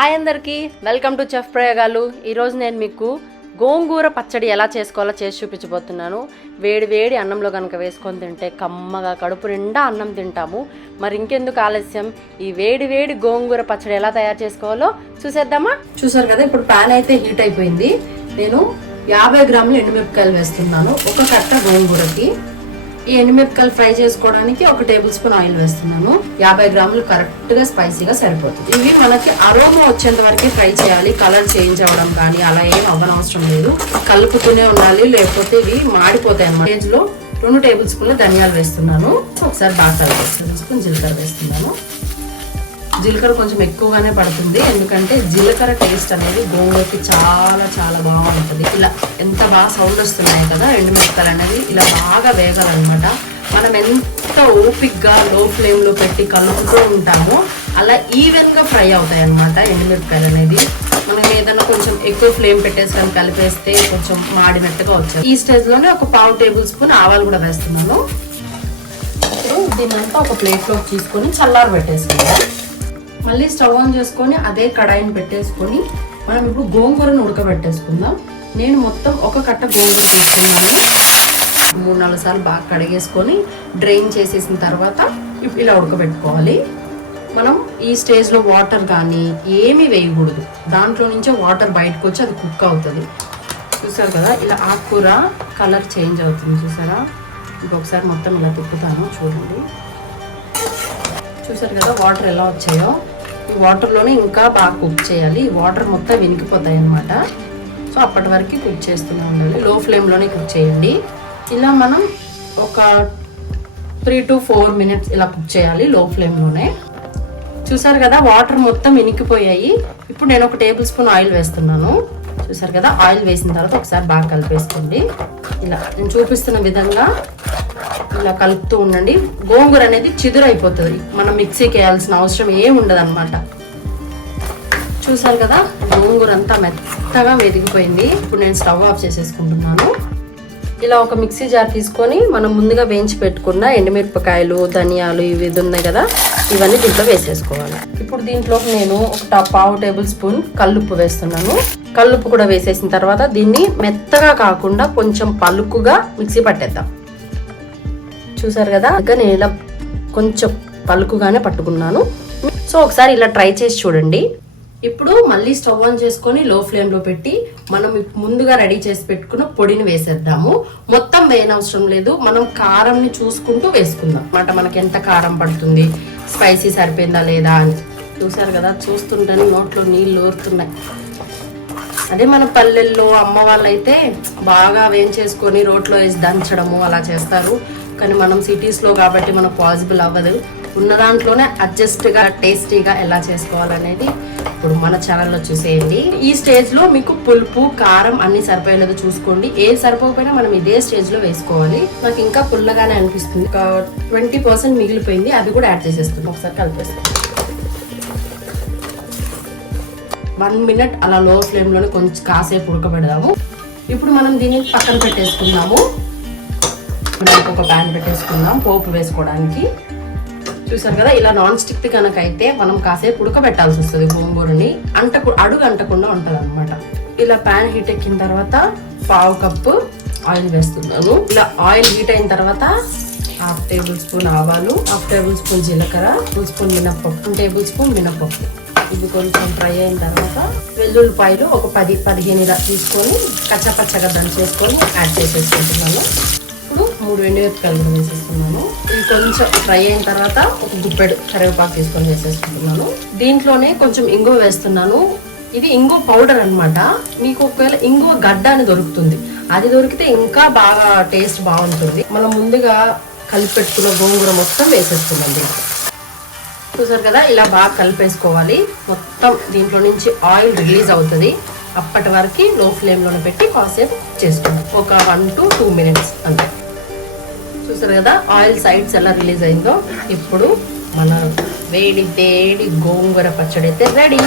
Hi అందరికీ, welcome to chef ప్రయోగాలు. ఈరోజు నేను మీకు గోంగూర పచ్చడి ఎలా చేసుకోవాలో చేసి చూపించబోతున్నాను. వేడి వేడి అన్నంలో కనుక వేసుకొని తింటే కమ్మగా కడుపు నిండా అన్నం తింటాము. మరి ఇంకెందుకు ఆలస్యం, ఈ వేడి వేడి గోంగూర పచ్చడి ఎలా తయారు చేసుకోవాలో చూసేద్దామా. చూసారు కదా, ఇప్పుడు ప్యాన్ అయితే హీట్ అయిపోయింది. నేను 50 గ్రాములు ఎండుమిరపకాయలు వేస్తున్నాను ఒక కట్ట గోంగూరకి. ఈ ఎండుమిరపకాయలు ఫ్రై చేసుకోవడానికి 1 టేబుల్ స్పూన్ ఆయిల్ వేస్తున్నాను. 50 గ్రాములు కరెక్ట్ గా స్పైసీగా సరిపోతుంది. ఇవి మనకి అరోమా వచ్చేంత వరకు ఫ్రై చేయాలి. కలర్ చేంజ్ అవ్వడం కానీ అలా ఏం అవ్వనవసరం లేదు. కలుపుతూనే ఉండాలి, లేకపోతే ఇవి మాడిపోతాయి అన్నమాట. స్టేజ్ లో 2 టేబుల్ స్పూన్ల ధనియాలు వేస్తున్నాను. ఒకసారి బాగా కలిపేస్తాను. స్పూన్ జీలకర్ర వేస్తున్నాను. జీలకర్ర కొంచెం ఎక్కువగానే పడుతుంది, ఎందుకంటే జీలకర్ర టేస్ట్ అనేది గోంగూరకి చాలా చాలా బాగుంటుంది. ఇలా ఎంత బాగా సౌండ్ వస్తున్నాయి కదా, ఎండుమిరపకాయలు అనేది ఇలా బాగా వేగాలన్నమాట. మనం ఎంత ఓపిక్గా లో ఫ్లేమ్లో పెట్టి కలుపుతూ ఉంటామో అలా ఈవెన్గా ఫ్రై అవుతాయి అన్నమాట ఎండుమిరపకాయలు అనేది. మనం ఏదైనా కొంచెం ఎక్కువ ఫ్లేమ్ పెట్టేసి కలిపేస్తే కొంచెం మాడి మెత్తగా వచ్చాయి. ఈ స్టేజ్లోనే 1/2 టేబుల్ స్పూన్ ఆవాలు కూడా వేస్తున్నాను. ఇప్పుడు దీన్నంతా ఒక ప్లేట్లోకి తీసుకొని చల్లారి పెట్టేసుకుందాం. మళ్ళీ స్టవ్ ఆన్ చేసుకొని అదే కడాయిని పెట్టేసుకొని మనం ఇప్పుడు గోంగూరను ఉడకబెట్టేసుకుందాం. నేను మొత్తం ఒక కట్ట గోంగూర తీసుకున్నాను. 3-4 సార్లు బాగా కడిగేసుకొని డ్రైన్ చేసేసిన తర్వాత ఇలా ఉడకబెట్టుకోవాలి. మనం ఈ స్టేజ్లో వాటర్ కానీ ఏమీ వేయకూడదు. దాంట్లో నుంచే వాటర్ బయటకు వచ్చి అది కుక్ అవుతుంది. చూసారు కదా, ఇలా ఆకుకూర కలర్ చేంజ్ అవుతుంది. చూసారా, ఇంకొకసారి మొత్తం ఇలా తిప్పుతాను చూడండి. చూసారు కదా వాటర్ ఎలా వచ్చాయో. ఈ వాటర్లోనే ఇంకా బాగా కుక్ చేయాలి. ఈ వాటర్ మొత్తం వినికిపోతాయి అన్నమాట. సో అప్పటి వరకు కుక్ చేస్తూనే ఉండాలి. లో ఫ్లేమ్లోనే కుక్ చేయండి. ఇలా మనం ఒక 3 to 4 మినిట్స్ ఇలా కుక్ చేయాలి లో ఫ్లేమ్లోనే. చూసారు కదా వాటర్ మొత్తం వినికిపోయాయి. ఇప్పుడు నేను 1 టేబుల్ స్పూన్ ఆయిల్ వేస్తున్నాను. చూసారు కదా, ఆయిల్ వేసిన తర్వాత ఒకసారి బాగా కలిపేసుకోండి. ఇలా నేను చూపిస్తున్న విధంగా ఇలా కలుపుతూ ఉండండి. గోంగూర అనేది చిదురు అయిపోతుంది, మనం మిక్సీకి వేయాల్సిన అవసరం ఏమి ఉండదు అనమాట. చూసారు కదా, గోంగూర అంతా మెత్తగా వెదిగిపోయింది. ఇప్పుడు నేను స్టవ్ ఆఫ్ చేసేసుకుంటున్నాను. ఇలా ఒక మిక్సీ జార్ తీసుకొని మనం ముందుగా వేయించి పెట్టుకున్న ఎండుమిరపకాయలు, ధనియాలు ఇవి ఉన్నాయి కదా, ఇవన్నీ దీంట్లో వేసేసుకోవాలి. ఇప్పుడు దీంట్లో నేను 1/2 టేబుల్ స్పూన్ కల్లుప్పు వేస్తున్నాను. కల్లుప్పు కూడా వేసేసిన తర్వాత దీన్ని మెత్తగా కాకుండా కొంచెం పలుకుగా మిక్సీ పట్టేద్దాం. చూసారు కదా, నేను ఇలా కొంచెం పలుకుగానే పట్టుకున్నాను. సో ఒకసారి ఇలా ట్రై చేసి చూడండి. ఇప్పుడు మళ్ళీ స్టవ్ ఆన్ చేసుకొని లో ఫ్లేమ్ లో పెట్టి మనం ముందుగా రెడీ చేసి పెట్టుకున్న పొడిని వేసేద్దాము. మొత్తం వేయనవసరం లేదు, మనం కారంని చూసుకుంటూ వేసుకుందాం అన్నమాట. మనకి ఎంత కారం పడుతుంది, స్పైసీ సరిపోయిందా లేదా అని. చూసారు కదా, చూస్తుంటేనే నోట్లో నీళ్ళు ఊరుతున్నాయి. అదే మన పల్లెల్లో అమ్మ వాళ్ళైతే బాగా వేయించేసుకొని రోట్లో వేసి దంచడము అలా చేస్తారు. కానీ మనం సిటీస్లో కాబట్టి మనకు పాసిబుల్ అవ్వదు. ఉన్న దాంట్లోనే అడ్జస్ట్గా టేస్టీగా ఎలా చేసుకోవాలనేది ఇప్పుడు మన ఛానల్లో చూసేయండి. ఈ స్టేజ్లో మీకు పులుపు కారం అన్ని సరిపోయేలాగా చూసుకోండి. ఏది సరిపోకపోయినా మనం ఇదే స్టేజ్లో వేసుకోవాలి. నాకు ఇంకా పుల్లగానే అనిపిస్తుంది. ఒక 20% మిగిలిపోయింది, అది కూడా యాడ్ చేసేస్తుంది. ఒకసారి కలిపేస్తాం. 1 మినిట్ అలా లో ఫ్లేమ్లోనే కొంచెం కాసేపు ఉడకబెడదాము. ఇప్పుడు మనం దీన్ని పక్కన పెట్టేసుకుందాము. ఒక ప్యాన్ పెట్టేసుకుందాం పోపు వేసుకోవడానికి. చూసారు కదా, ఇలా నాన్ స్టిక్ కనుక అయితే మనం కాసేపు ఉడకబెట్టాల్సి వస్తుంది. గోంగూరని అడుగు అంటకుండా ఉంటుంది అనమాట. ఇలా ప్యాన్ హీట్ ఎక్కిన తర్వాత 1/2 కప్పు ఆయిల్ వేస్తున్నాను. ఇలా ఆయిల్ హీట్ అయిన తర్వాత 1/2 టేబుల్ స్పూన్ ఆవాలు, 1/2 టేబుల్ స్పూన్ జీలకర్ర, 1 స్పూన్ మినపప్పు, 1 టేబుల్ స్పూన్ మినపప్పు. ఇది కొంచెం ఫ్రై అయిన తర్వాత వెల్లుల్లిపాయలు ఒక 10-15 ఇలా తీసుకొని కచ్చపచ్చగా దంచేసుకొని యాడ్ చేసేసుకుంటున్నాను. ఇప్పుడు 3 ఎండుమిరపకాయలు వేసేస్తున్నాను. ఇది కొంచెం ఫ్రై అయిన తర్వాత ఒక గుప్పెడు కరివేపాకు తీసుకొని వేసేసుకుంటున్నాను. దీంట్లోనే కొంచెం ఇంగువ వేస్తున్నాను. ఇది ఇంగువ పౌడర్ అనమాట. మీకు ఒకవేళ ఇంగువ గడ్డ అని దొరుకుతుంది, అది దొరికితే ఇంకా బాగా టేస్ట్ బాగుంటుంది. మనం ముందుగా కలిపి పెట్టుకున్న గోంగూర మొత్తం వేసేసుకున్నాం దీంట్లో. చూసారు కదా, ఇలా బాగా కలిపేసుకోవాలి. మొత్తం దీంట్లో నుంచి ఆయిల్ రిలీజ్ అవుతుంది. అప్పటి వరకు లో ఫ్లేమ్లోనే పెట్టి కాసేపు చేసుకోండి. ఒక 1 to 2 మినిట్స్ అంతే. చూసారు కదా, ఆయిల్ సైడ్స్ ఎలా రిలీజ్ అయిందో. ఇప్పుడు మన వేడి వేడి గోంగూర పచ్చడి అయితే రెడీ.